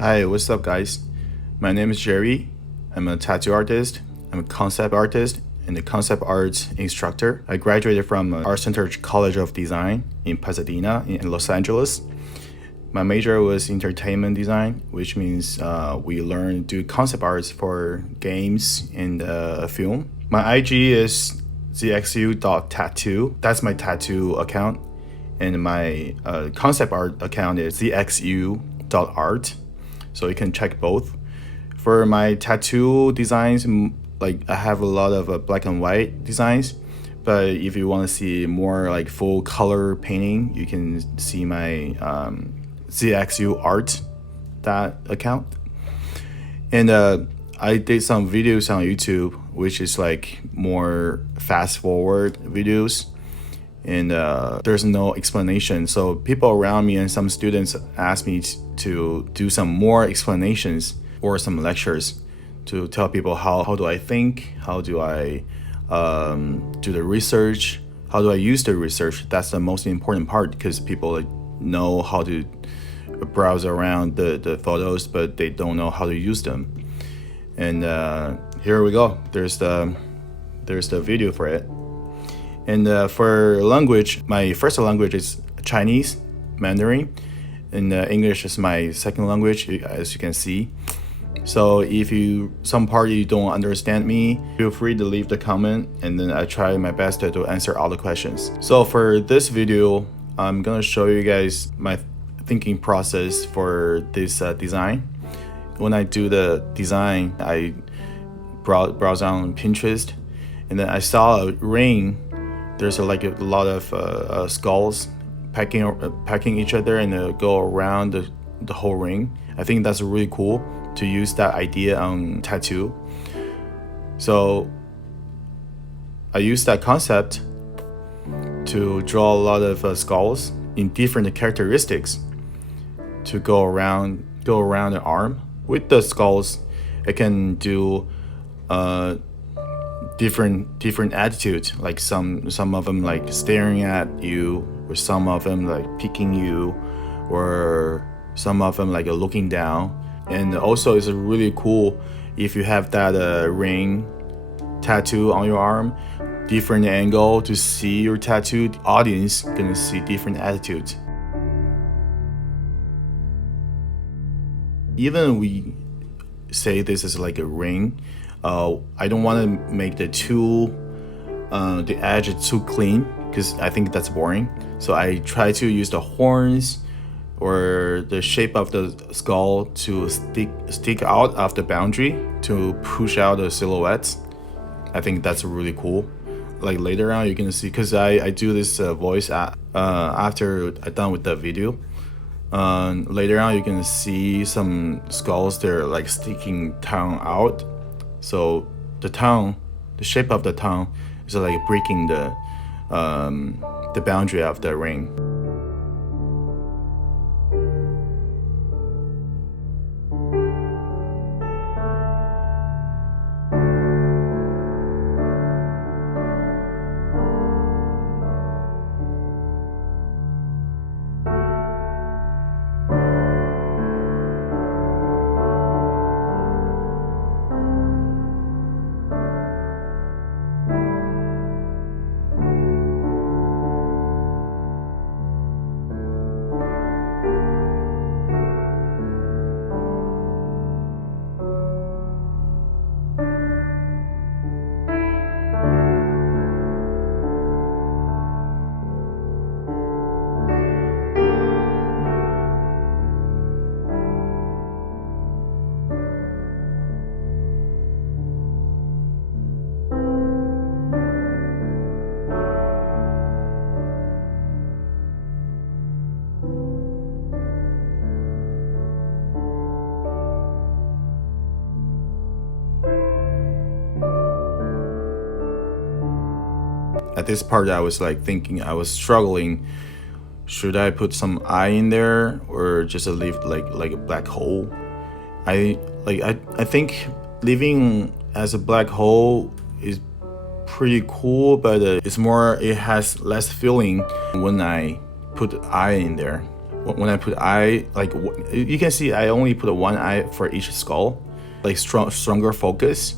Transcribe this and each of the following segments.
Hi, what's up, guys? My name is Jerry. I'm a tattoo artist, I'm a concept artist, and a concept arts instructor. I graduated from Art Center College of Design in Pasadena, in Los Angeles. My major was entertainment design, which means we learn to do concept arts for games and film. My IG is Zxu.tattoo. That's my tattoo account. And my concept art account is Zxu.art. So you can check both. For my tattoo designs, like I have a lot of black and white designs, but if you want to see more like full color painting, you can see my Zxu art, that account. And I did some videos on YouTube, which is like more fast forward videos, and there's no explanation. So people around me and some students asked me to do some more explanations or some lectures to tell people how do I think, how do I do the research, how do I use the research. That's the most important part, because people know how to browse around the photos, but they don't know how to use them. And here we go. There's the video for it. And for language, my first language is Chinese, Mandarin, and English is my second language, as you can see. So if some part you don't understand me, feel free to leave the comment, and then I try my best to answer all the questions. So for this video, I'm gonna show you guys my thinking process for this design. When I do the design, I browse on Pinterest, and then I saw a ring. There's a lot of skulls packing each other and go around the whole ring. I think that's really cool to use that idea on tattoo. So I used that concept to draw a lot of skulls in different characteristics to go around the arm. With the skulls, I can do different attitudes, like some of them like staring at you, or some of them like picking you, or some of them like looking down. And also it's really cool if you have that ring tattoo on your arm, different angle to see your tattoo. The audience gonna see different attitudes. Even we say this is like a ring, I don't want to make the edge too clean, because I think that's boring. So I try to use the horns or the shape of the skull to stick out of the boundary to push out the silhouettes. I think that's really cool. Like later on you can see, because I do this voice after I'm done with the video. Later on you can see some skulls, they're like sticking tongue out. So the shape of the tongue is like breaking the boundary of the ring. At this part, I was like thinking, I was struggling. Should I put some eye in there or just leave like a black hole? I think leaving as a black hole is pretty cool, but it has less feeling when I put eye in there. when I put eye, like you can see I only put one eye for each skull, like stronger focus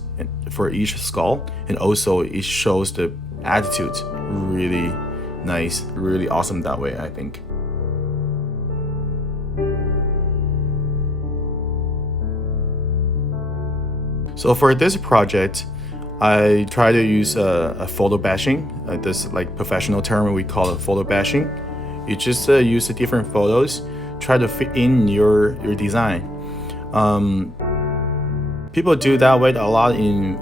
for each skull, and also it shows the attitude really nice, really awesome that way, I think. So for this project, I try to use a photo bashing, this like professional term we call it photo bashing. You just use the different photos, try to fit in your design. People do that way a lot in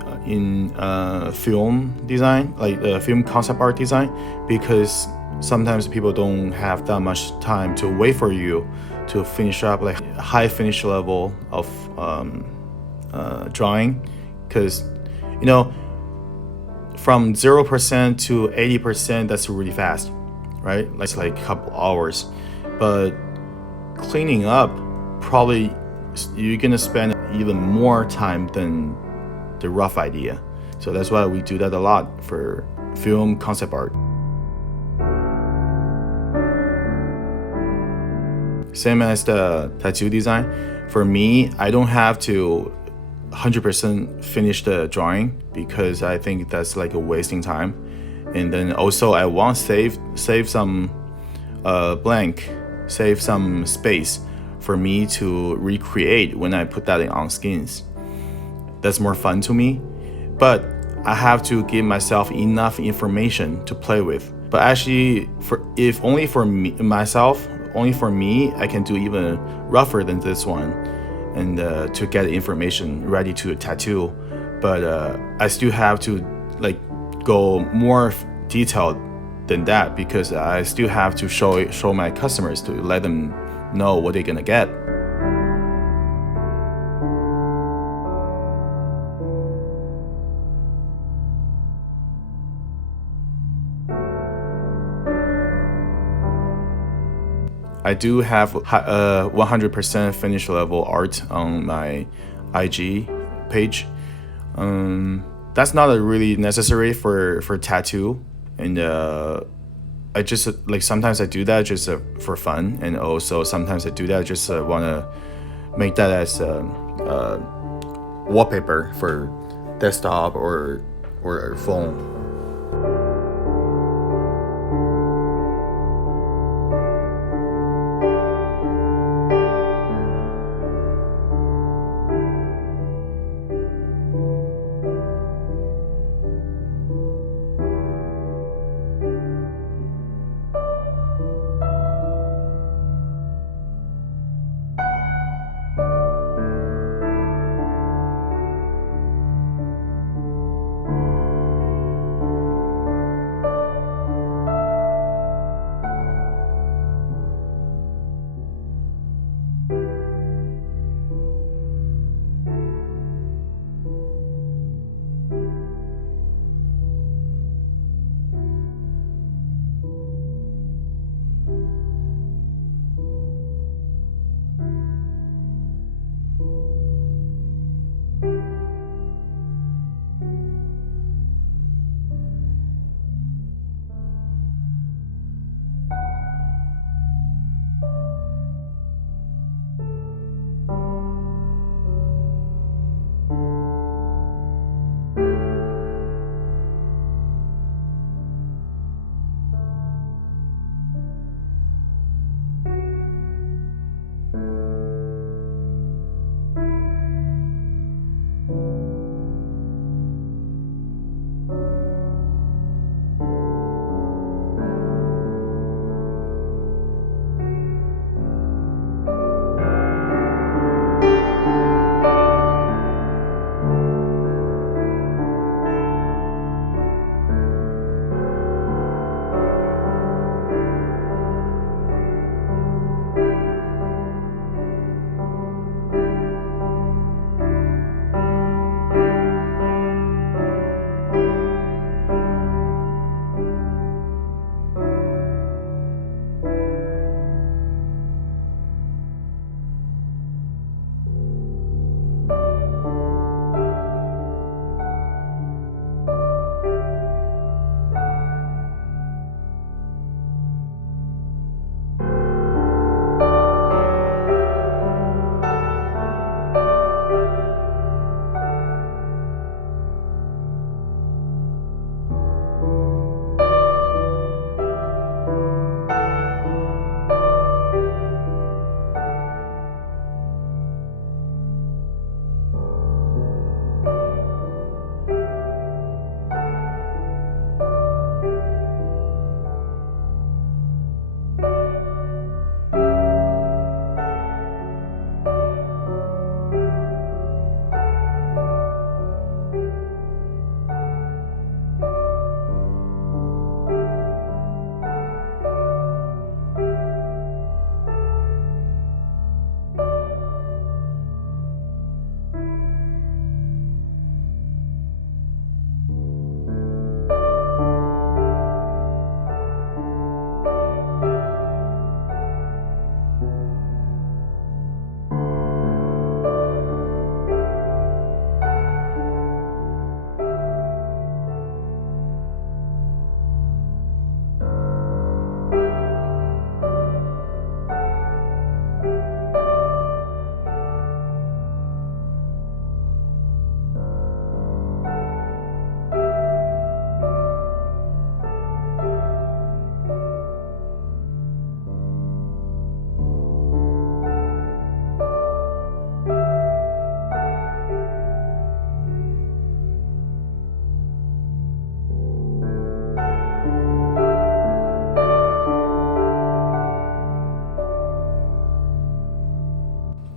film design, like film concept art design, because sometimes people don't have that much time to wait for you to finish up like high finish level of drawing, because from 0% to 80%, that's really fast, right? That's like a couple hours. But cleaning up, probably you're gonna spend even more time than the rough idea. So that's why we do that a lot for film concept art. Same as the tattoo design. For me, I don't have to 100% finish the drawing because I think that's like a wasting time. And then also I want save some blank, save some space for me to recreate when I put that on skins. That's more fun to me, but I have to give myself enough information to play with. But actually, only for me, I can do even rougher than this one, and to get information ready to tattoo. But I still have to like go more detailed than that because I still have to show my customers to let them know what they're gonna get. I do have 100% finish level art on my IG page. That's not really necessary for tattoo, and I just like sometimes I do that just for fun, and also sometimes I do that just want to make that as wallpaper for desktop or phone.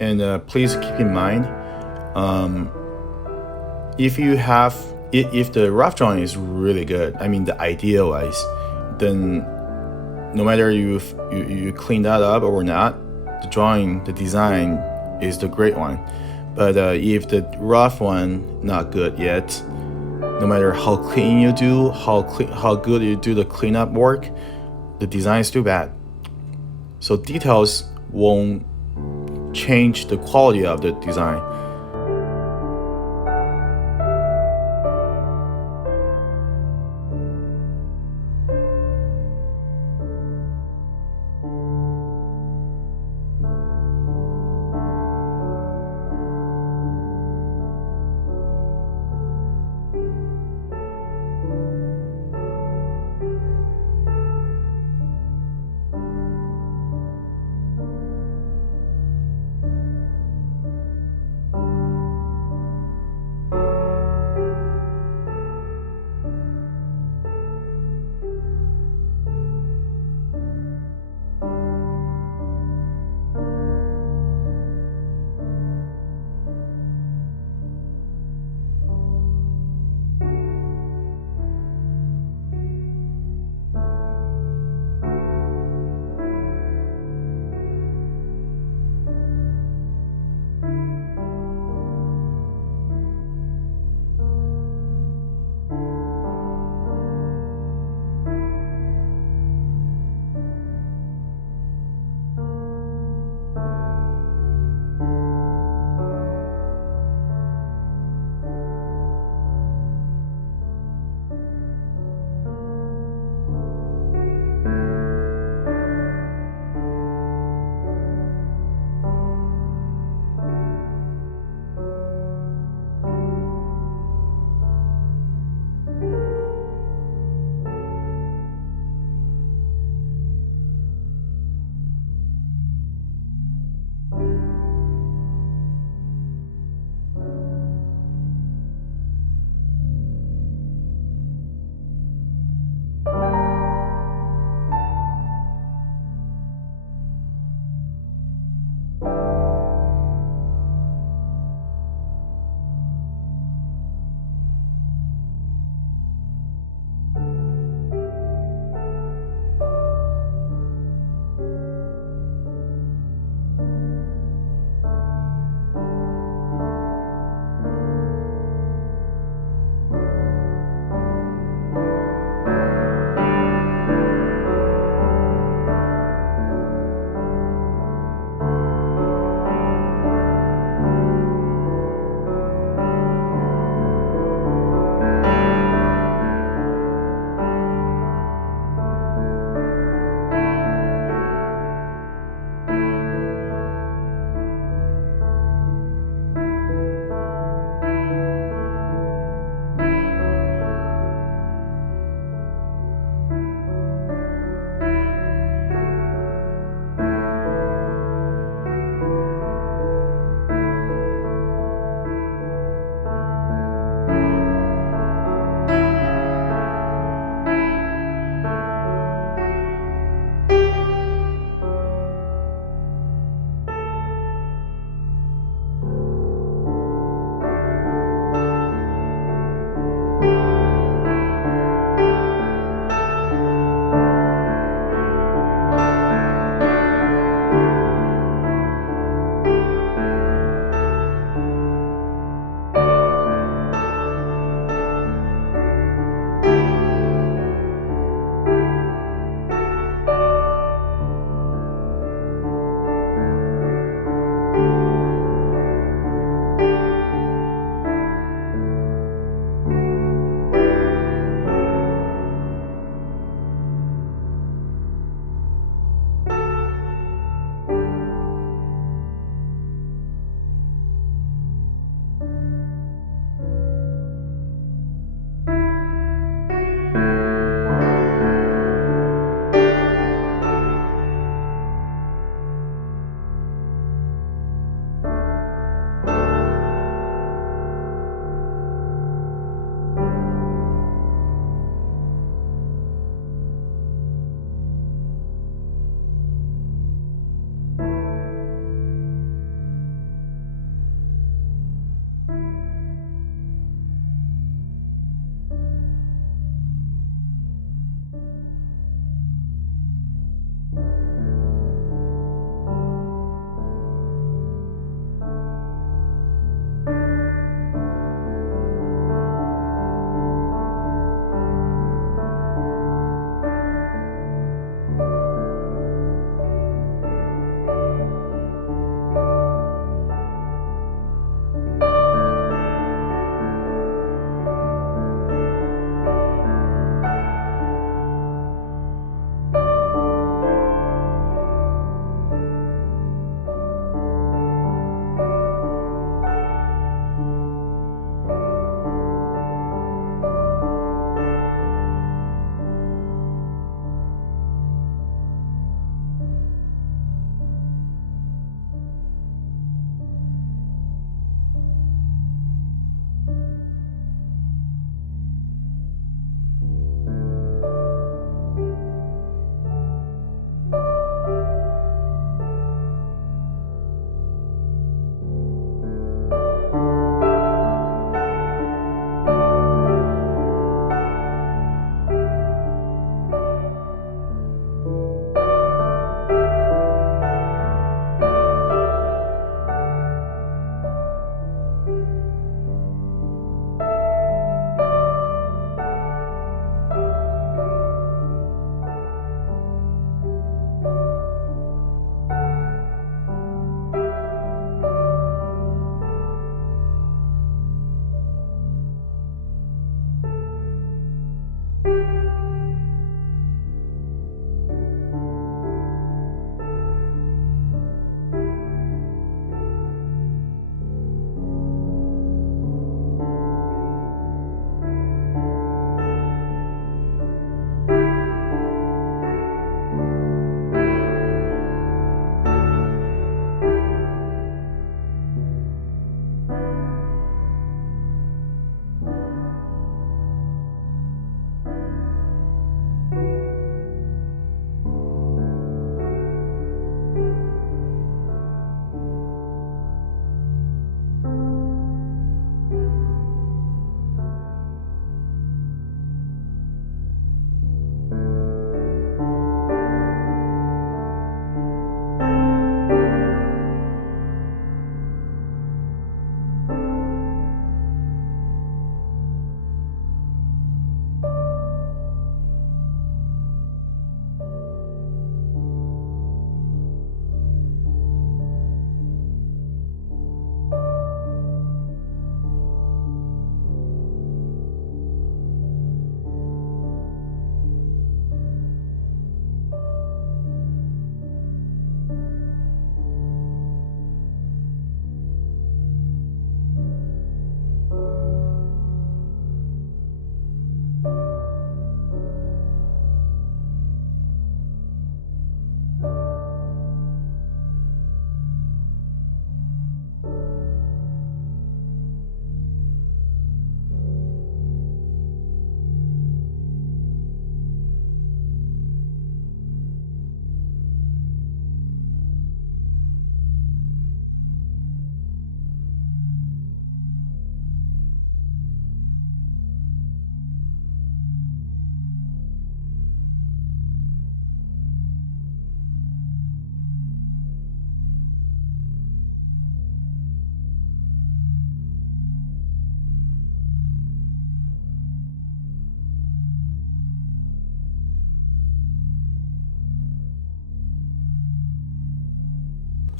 And please keep in mind, if the rough drawing is really good, I mean the idea wise, then no matter you clean that up or not, the drawing, the design is the great one. But if the rough one not good yet, no matter how clean you do, how good you do the cleanup work, the design is still bad. So details won't change the quality of the design.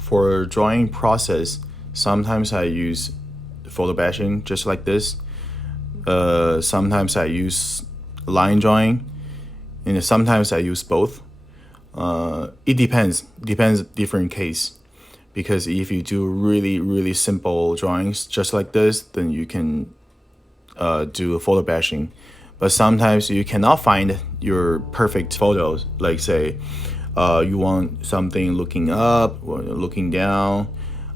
For drawing process, sometimes I use photo bashing just like this. Sometimes I use line drawing, and sometimes I use both. It depends different case, because if you do really simple drawings just like this, then you can do photo bashing. But sometimes you cannot find your perfect photos, like say you want something looking up or looking down,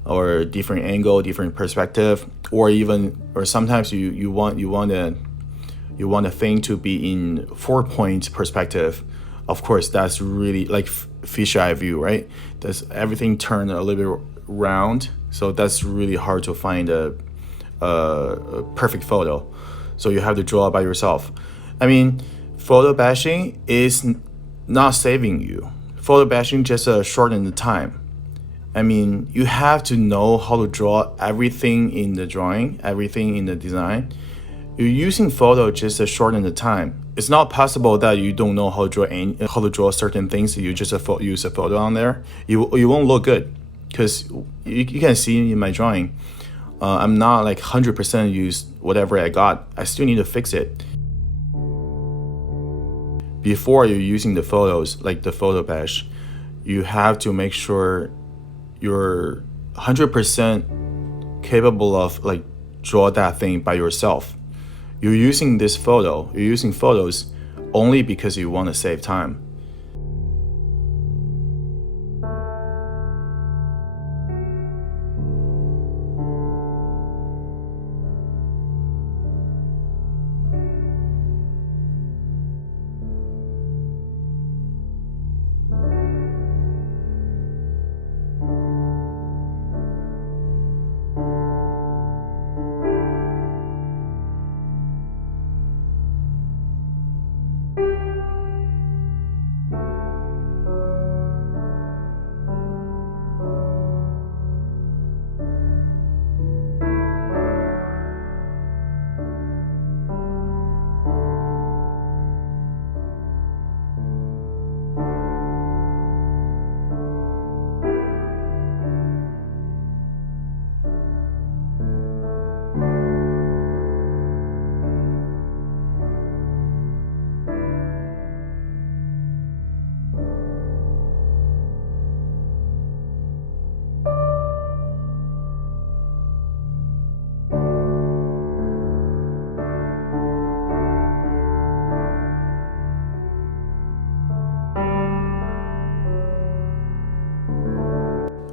or different angle, different perspective, or sometimes you want a thing to be in 4-point perspective. Of course, that's really like fisheye view, right? That's everything turned a little bit round, so that's really hard to find a perfect photo. So you have to draw by yourself. I mean, photo bashing is not saving you. Photo bashing just shorten the time. I mean, you have to know how to draw everything in the drawing, everything in the design. You're using photo just to shorten the time. It's not possible that you don't know how to draw certain things. You just use a photo on there. You won't look good, because you can see in my drawing, I'm not like 100% use whatever I got. I still need to fix it. Before you're using the photos, like the photo bash, you have to make sure you're 100% capable of like draw that thing by yourself. You're using photos only because you want to save time.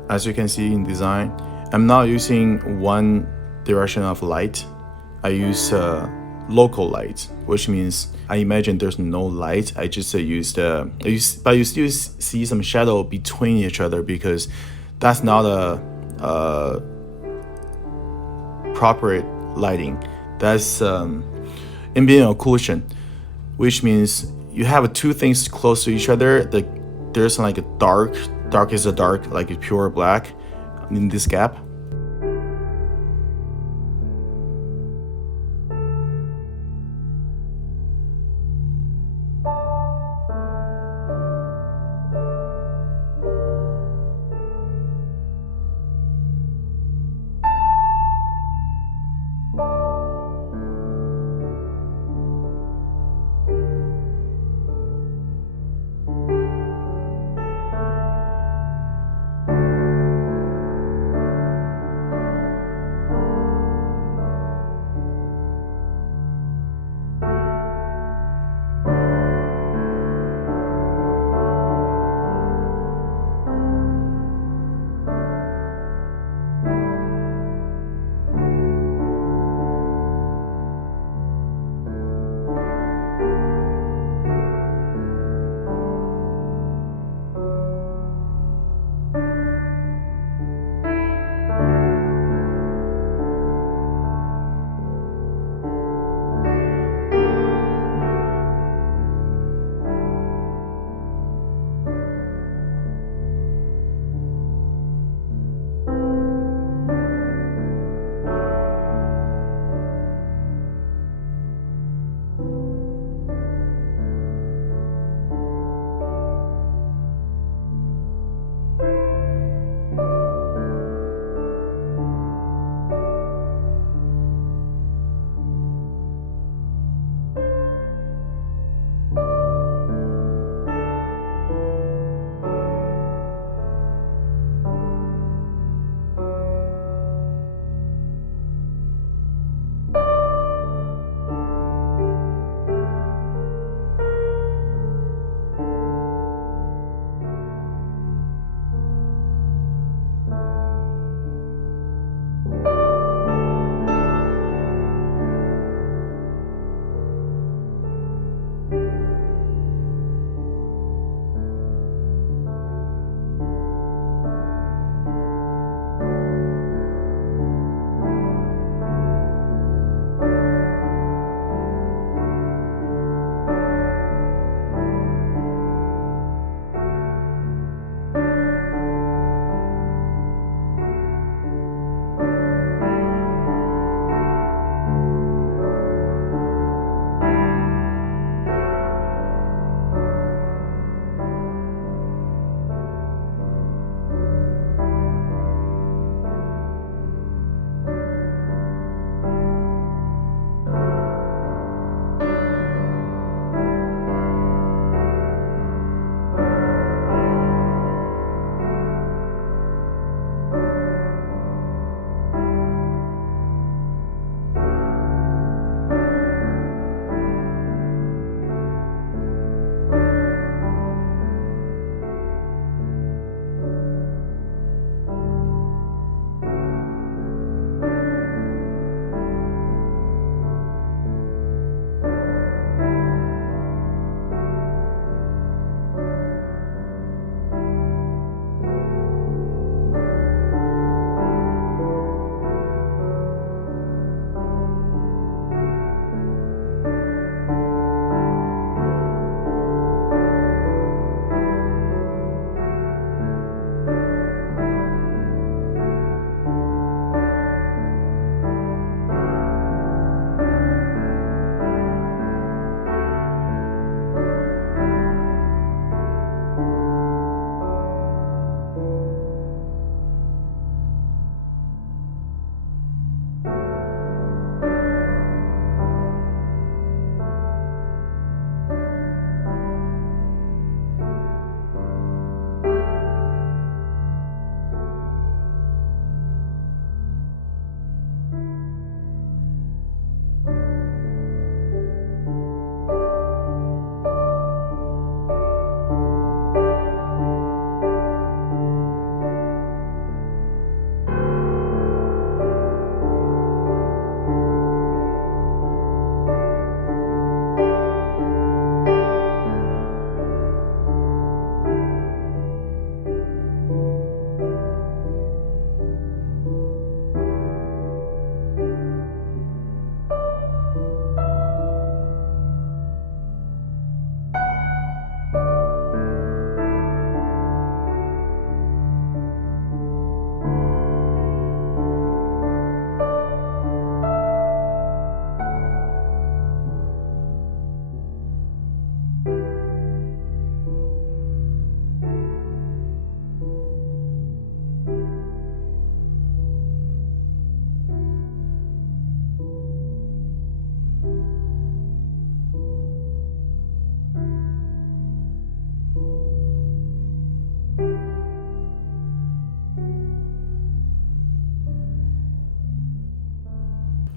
As you can see in design, I'm not using one direction of light. I use local light, which means I imagine there's no light. I just but you still see some shadow between each other, because that's not a proper lighting. That's ambient occlusion, which means you have two things close to each other. There's like a dark is a dark, like a pure black in this gap.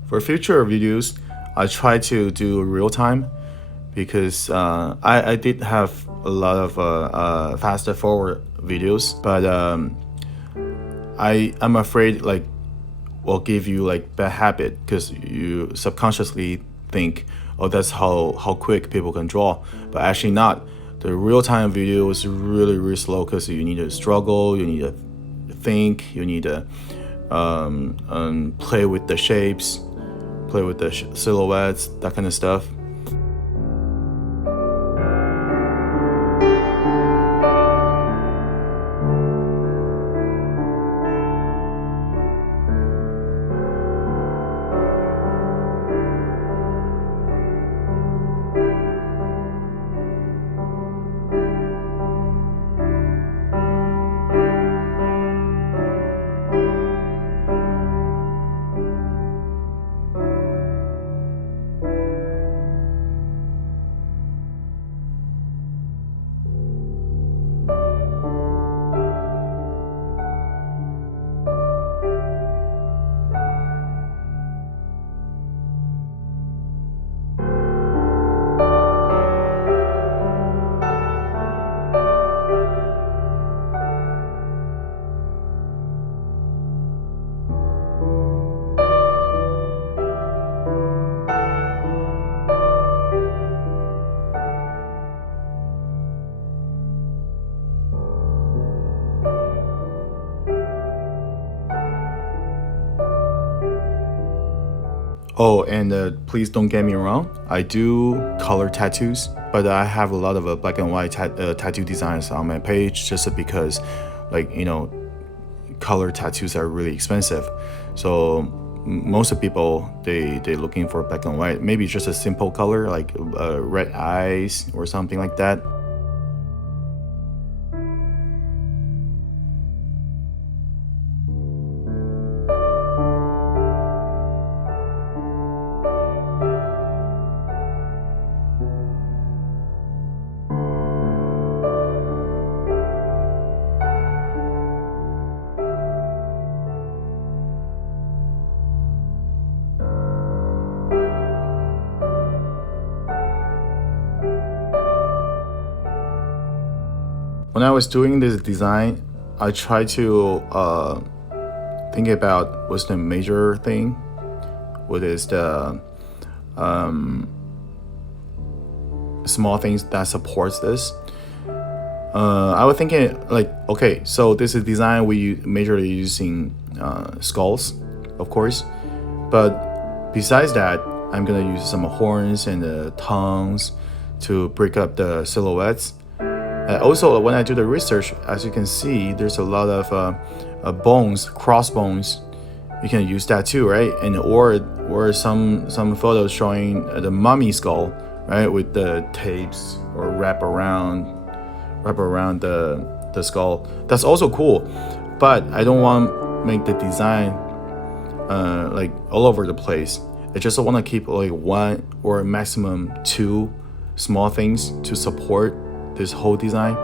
For future videos, I try to do real time because I did have a lot of faster forward videos, but I'm afraid like will give you like bad habit because you subconsciously think, oh, that's how quick people can draw, but actually not. The real-time video is really slow because you need to struggle, you need to think, you need to play with the shapes, play with the silhouettes, that kind of stuff. Oh, and please don't get me wrong, I do color tattoos, but I have a lot of black and white tattoo designs on my page just because, like, color tattoos are really expensive. So most of people, they're looking for black and white, maybe just a simple color like red eyes or something like that. When I was doing this design, I tried to think about what's the major thing, what is the small things that supports this. I was thinking like, okay, so this is design we majorly using skulls, of course, but besides that, I'm gonna use some horns and tongues to break up the silhouettes. Also, when I do the research, as you can see, there's a lot of bones, crossbones. You can use that too, right? And or some photos showing the mummy skull, right, with the tapes or wrap around the skull. That's also cool, but I don't want to make the design like all over the place. I just want to keep like one or maximum two small things to support this whole design.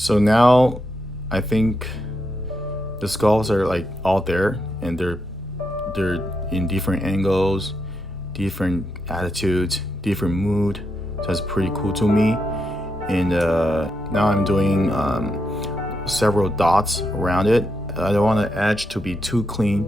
So now I think the skulls are like all there, and they're in different angles, different attitudes, different mood. So that's pretty cool to me. And now I'm doing several dots around it. I don't want the edge to be too clean.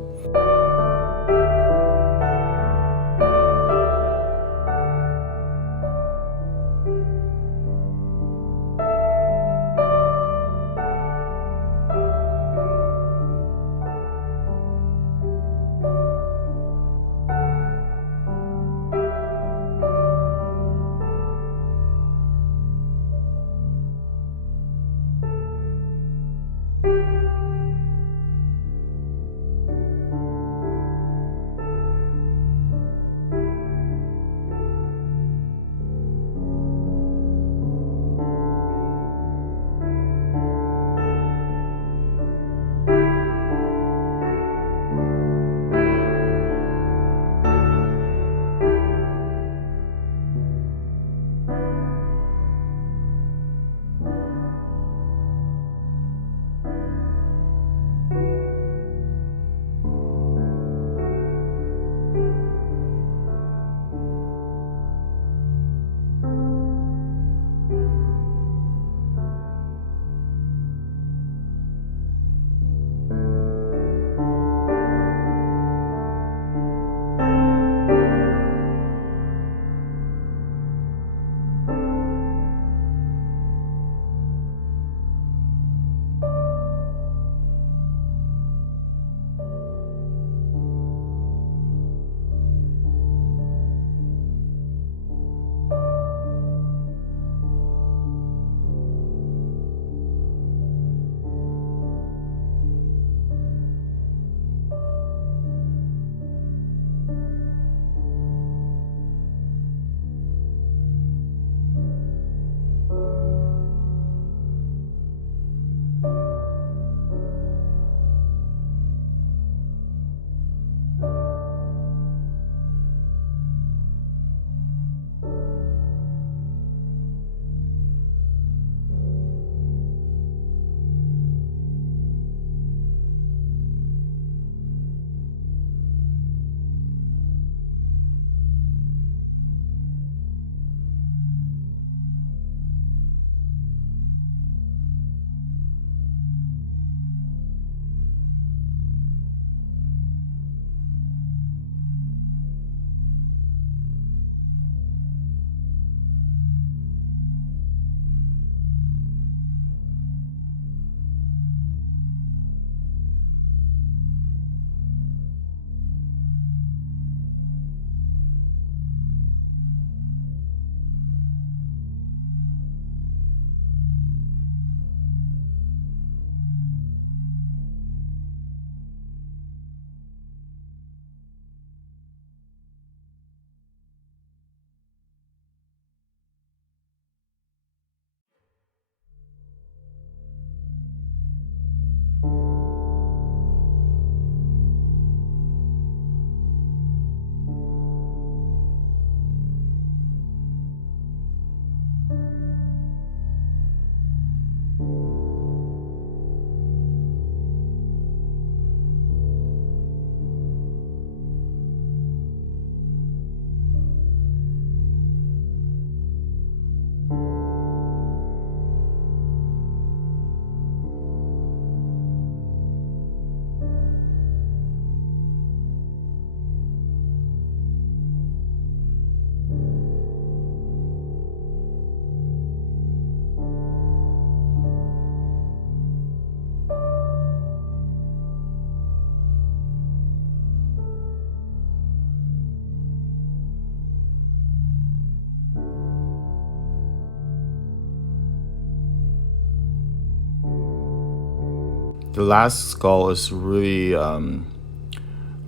The last skull is really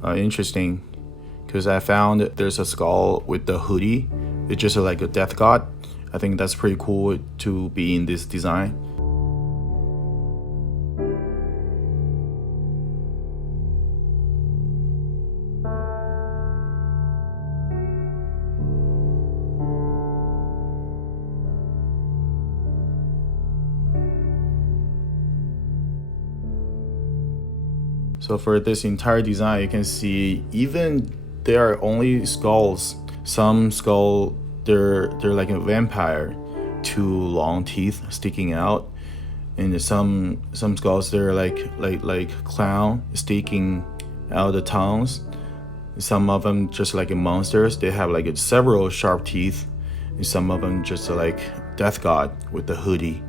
interesting because I found there's a skull with the hoodie. It's just like a death god. I think that's pretty cool to be in this design. So for this entire design, you can see even there are only skulls. Some skull they're like a vampire, two long teeth sticking out, and some skulls they're like clown sticking out the tongues. Some of them just like monsters. They have like several sharp teeth, and some of them just like death god with the hoodie.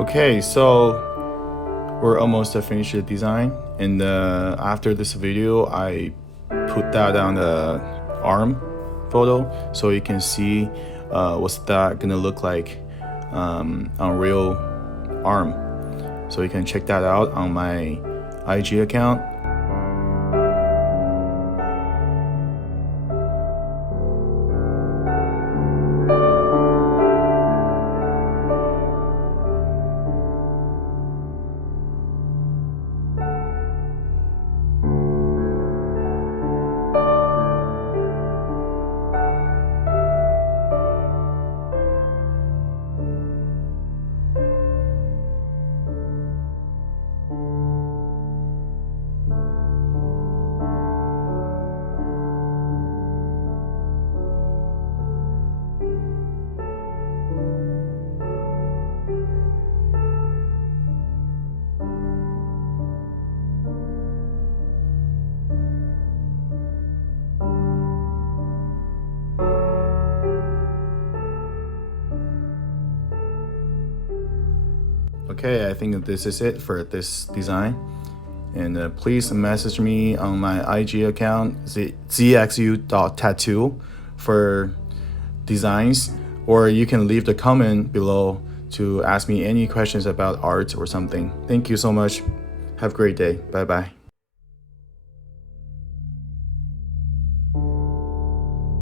Okay, so we're almost finished the design, and after this video I put that on the arm photo so you can see what's that gonna look like on real arm. So you can check that out on my IG account. Okay, I think this is it for this design. And please message me on my IG account, Zxu.Tattoo, for designs. Or you can leave the comment below to ask me any questions about art or something. Thank you so much. Have a great day. Bye bye.